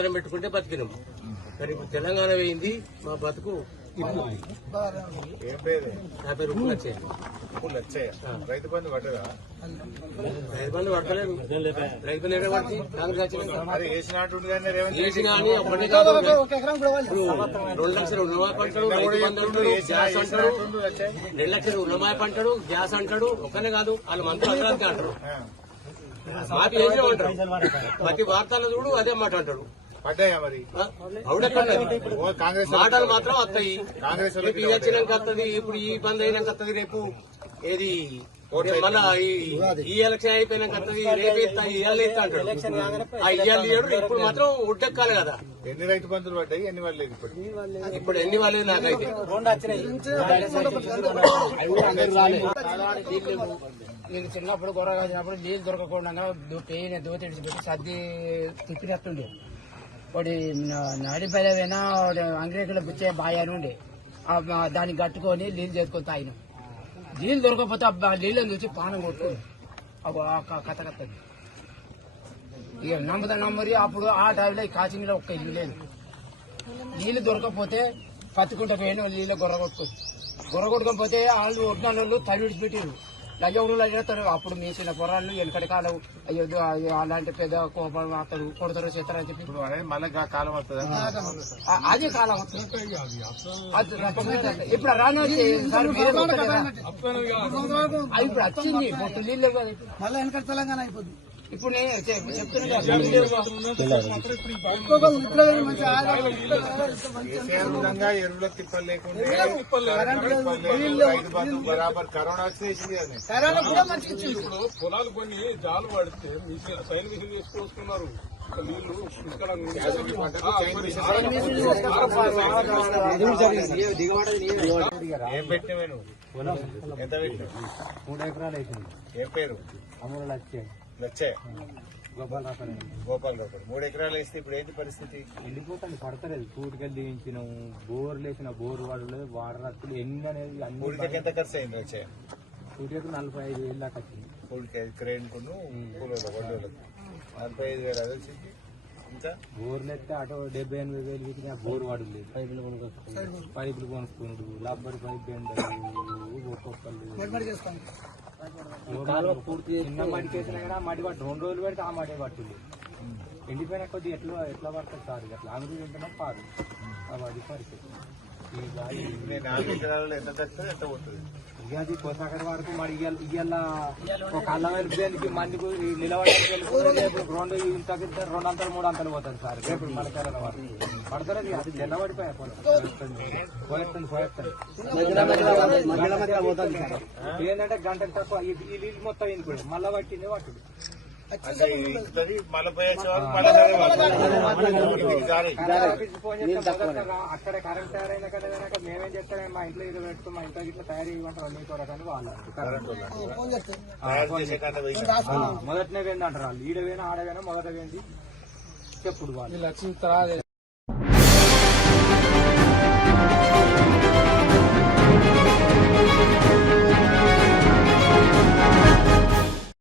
నిరంతరం పెట్టుకుంటే బతికినాము. కానీ ఇప్పుడు తెలంగాణ పోయింది, మా బతుకు ఇప్పుడు ఏం పేరు? నా పేరు ఉప్పు వచ్చాయి. రైతు బంధు పట్టదా? రైతు బంధు పడతలేదు. రైతు బంధు ఎక్కడ పడుతుంది? కాంగ్రెస్ చేసినా అని ఒకటి కాదు. ఇప్పుడు 2 లక్షలు రుణమాఫీ అంటాడు, రైతు బంధు అంటాడు, గ్యాస్ అంటాడు, 2 లక్షలు రుణమాఫీ అంటాడు, గ్యాస్ అంటాడు. ఒకనే కాదు, వాళ్ళు మంత్రులు అందరికీ అంటారు. మాకు చేసిన అంటారు. ప్రతి వార్తల్లో చూడు అదే మాట అంటాడు. పడ్డాయా మరి? మాటలు మాత్రం వస్తాయి. కాంగ్రెస్ వచ్చినాక వస్తుంది, ఇప్పుడు ఈ బంద్ అయినాక వస్తుంది, రేపు ఏది మళ్ళా ఈ ఎలక్షన్ అయిపోయినాక వస్తుంది, రేపు ఇస్తా ఇవాళ ఇస్తా అంటాడు. ఆ ఇవాళ ఇయ్యాడు, ఇప్పుడు మాత్రం ఉడ్డెక్కాలి కదా. ఎన్ని రైతు బంధువులు పడ్డాయి? ఎన్ని వాళ్ళు ఇప్పుడు ఎన్ని వాళ్ళు నాకైతే నేను చిన్నప్పుడు గొర్రె కాసినప్పుడు నీళ్ళు దొరకకుండా పెయిన్ దోతిడిచి పెట్టి సర్ది తిప్పినట్టుండే. వాడి నడిపైనా అంగ్రేకుల బుచ్చే బాయ్ అని ఉండే, దాన్ని కట్టుకొని నీళ్ళు చేసుకొని తాగినాం. నీళ్ళు దొరకకపోతే నీళ్ళని చూసి పానం కొట్టుకుని కథ కత్తది. ఇక నమ్మరి అప్పుడు ఆ టైంలో కాచినీలో ఒక్క ఇల్లు లేదు. నీళ్లు దొరకకపోతే పత్తికుంట పోయిన నీళ్ళు గొర్ర కొట్టుకోకపోతే వాళ్ళు ఒడ్డిన వాళ్ళు తడి విడిచిపెట్టారు. లజవుడు లజవుతారు. అప్పుడు మేసిన పొరాళ్ళు వెనకటి కాలం అయ్యో అలాంటి పెద్ద కోపం అతడు కొడతారు చేస్తారని చెప్పి మళ్ళీ కాలం వస్తుంది. అదే కాలం వస్తుంది. ఇప్పుడు రాని ఇప్పుడు వచ్చింది మొత్తం నీళ్ళు మళ్ళీ వెనకటి తెలంగాణ అయిపోతుంది. ఇప్పుడు నేను చెప్తున్నా ఎరువుల తిప్పలు లేకుండా బరాబర్ కరోనా వచ్చేసింది. ఇప్పుడు పొలాలు కొన్ని జాలు పడితే సైన్ మిషన్ చేసుకొస్తున్నారు. నీళ్లు ఏం పెట్టినవే నువ్వు? ఎంత పెట్టినావు? 3 ఎకరాలు అయిపోయింది. ఏం పేరు? అమూలు లచ్చే గోపాల్ రాపర్. 3 ఎకరాలు వేస్తే ఇప్పుడు ఏంటి పరిస్థితి? వెళ్ళిపోతాను, పడతలేదు. కూటికెళ్ళి దించినాం, బోర్లు వేసిన బోర్ వాడలు వాడరత్తులు ఎన్ని అనేది అన్ని. ఎంత ఖర్చు అయింది? వచ్చే కూటికి 45,000 దాకా వచ్చింది. క్రేన్ కొను 45,000 అది వచ్చింది. ఇంకా బోర్లు ఎత్తే అటు 78,000 వీటికి బోర్ వాడు లేదు. పైపులు కొనుక్కున్నాడు, లబ్బర్ పైప్ ఒక్కొక్కళ్ళు చిన్న మడికేసినా కానీ ఆ మడి పట్టు 2 రోజులు పెడితే ఆ మడి పట్టింది. ఎండిపోయిన కొద్ది ఎట్లా పడుతుంది సార్? అట్లా అంగులు తింటున్నా పారు అది పరిస్థితి. ఎంత ఖర్చు ఎంత పోతుంది? ఇక అది కోసాకర వరకు మరి ఇవాళ ఒక అల్లం వెళ్ళిపోయేందుకు మందికి నిలబడడానికి వెళ్ళిపోతే ఇప్పుడు 2 ఇంతకి 2 అంతలు 3 అంతలు పోతుంది సార్. రేపు మనకెళ్ళిన వారు పడతారు. అది తెల్లబడిపోయా ఏంటంటే గంటకు తక్కువ ఈ నీళ్ళు మొత్తం ఎందుకు మళ్ళా పట్టింది పట్టుడు. అక్కడ కరెంట్ తయారైన కదా మేమేం చెప్తాం, మా ఇంట్లో ఇది పెట్టుకుని మా ఇంట్లో ఇట్లా తయారు చేయమంటారు. నీకోరకని వాళ్ళు మొదటనే వేండి అంటారు. వాళ్ళు ఈడవేనా ఆడవేనా మొదట వేండి చెప్పుడు వాళ్ళు.